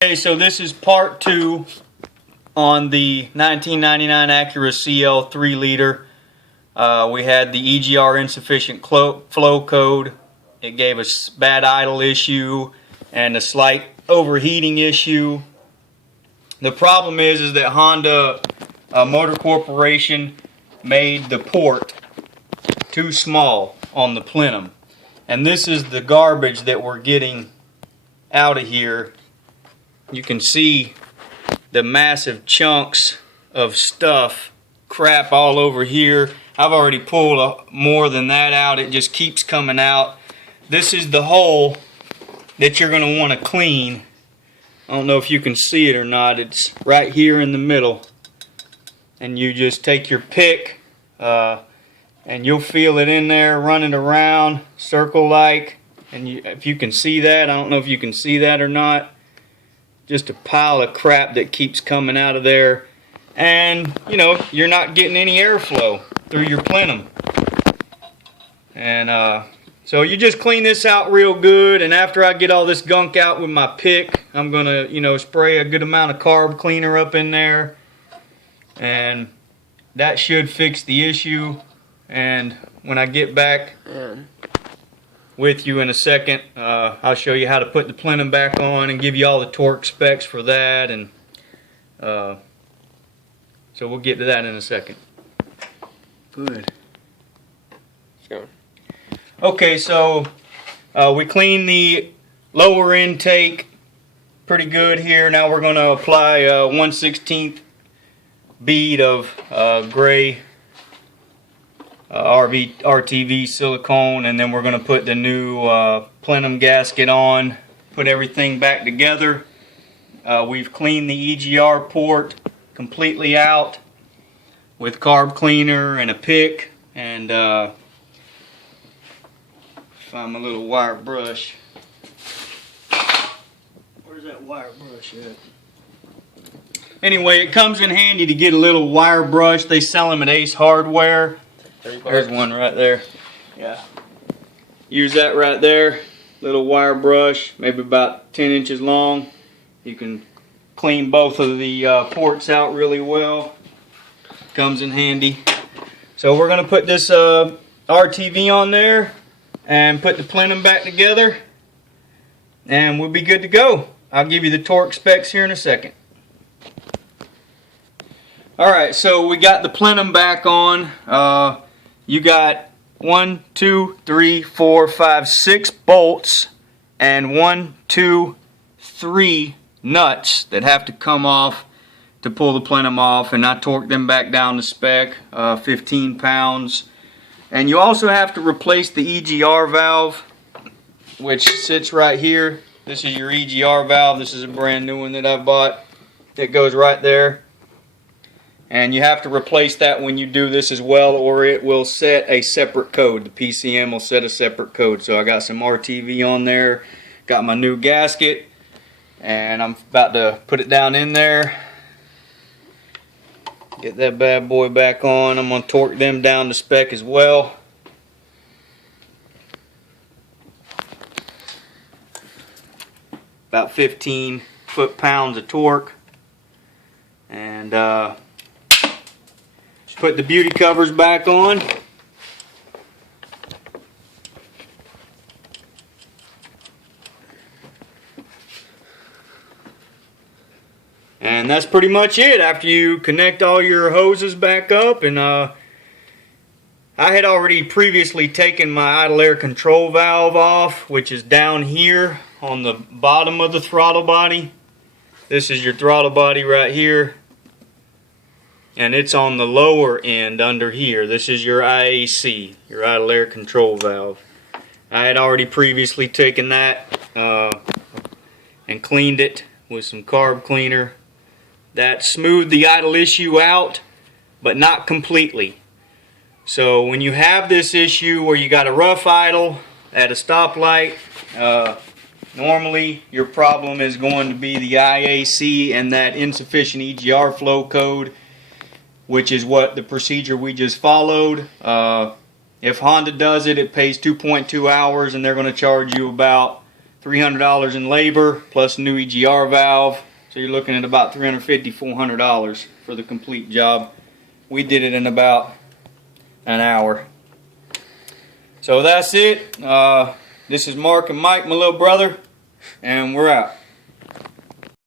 Okay, so this is part 2 on the 1999 Acura CL 3 liter. We had the EGR insufficient flow code. It gave us bad idle issue and a slight overheating issue. The problem is that Honda Motor Corporation made the port too small on the plenum. And this is the garbage that we're getting out of here. You can see the massive chunks of stuff, crap all over here. I've already pulled more than that out. It just keeps coming out. This is the hole that you're going to want to clean. I don't know if you can see it or not. It's right here in the middle. And you just take your pick and you'll feel it in there running around circle-like. And if you can see that, I don't know if you can see that or not. Just a pile of crap that keeps coming out of there. And, you know, you're not getting any airflow through your plenum. And so you just clean this out real good. And after I get all this gunk out with my pick, I'm going to, you know, spray a good amount of carb cleaner up in there. And that should fix the issue. And when I get back with you in a second, I'll show you how to put the plenum back on and give you all the torque specs for that, and so we'll get to that in a second. Good. Sure. Okay, so we cleaned the lower intake pretty good here. Now we're going to apply 1/16 bead of gray RTV silicone, and then we're going to put the new plenum gasket on, put everything back together. We've cleaned the EGR port completely out with carb cleaner and a pick, and find my little wire brush. Where's that wire brush at? Anyway, it comes in handy to get a little wire brush. They sell them at Ace Hardware. There's one right there. Yeah. Use that right there. Little wire brush, maybe about 10 inches long. You can clean both of the ports out really well. Comes in handy. So we're going to put this RTV on there and put the plenum back together, and we'll be good to go. I'll give you the torque specs here in a second. Alright, so we got the plenum back on. You got 1, 2, 3, 4, 5, 6 bolts and 1, 2, 3 nuts that have to come off to pull the plenum off, and I torqued them back down to spec, 15 pounds. And you also have to replace the EGR valve, which sits right here. This is your EGR valve. This is a brand new one that I bought. It goes right there. And you have to replace that when you do this as well, or it will set a separate code. The PCM will set a separate code. So I got some RTV on there, got my new gasket, and I'm about to put it down in there. Get that bad boy back on. I'm going to torque them down to spec as well. About 15 foot-pounds of torque. And put the beauty covers back on. And that's pretty much it. After you connect all your hoses back up, and I had already previously taken my idle air control valve off, which is down here on the bottom of the throttle body. This is your throttle body right here. And it's on the lower end under here. This is your IAC, your idle air control valve. I had already previously taken that and cleaned it with some carb cleaner. That smoothed the idle issue out, but not completely. So when you have this issue where you got a rough idle at a stoplight, normally your problem is going to be the IAC and that insufficient EGR flow code, which is what the procedure we just followed. If Honda does it, it pays 2.2 hours, and they're going to charge you about $300 in labor plus new EGR valve. So you're looking at about $350, $400 for the complete job. We did it in about an hour. So that's it. This is Mark and Mike, my little brother, and we're out.